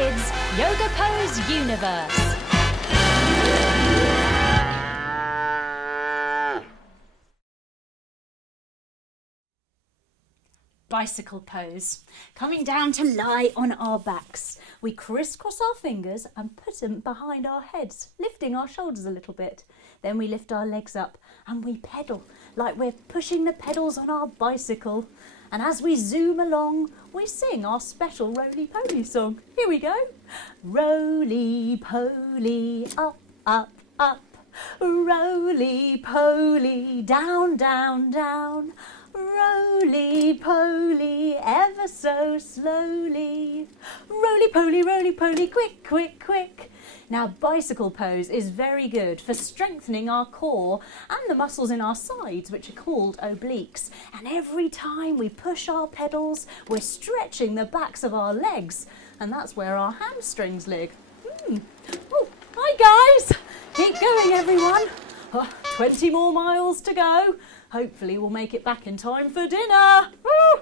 Kids Yoga Pose Universe. Bicycle pose. Coming down to lie on our backs. We crisscross our fingers and put them behind our heads, lifting our shoulders a little bit. Then we lift our legs up and we pedal like we're pushing the pedals on our bicycle. And as we zoom along, we sing our special roly-poly song. Here we go. Roly-poly, up, up, up. Roly-poly, down, down, down. Roly-poly, ever so slowly. Roly-poly, roly-poly, quick, quick, quick. Now, bicycle pose is very good for strengthening our core and the muscles in our sides, which are called obliques. And every time we push our pedals, we're stretching the backs of our legs. And that's where our hamstrings live. Oh, hi guys. Keep going, everyone. 20 more miles to go. Hopefully we'll make it back in time for dinner. Woo!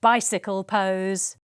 Bicycle pose.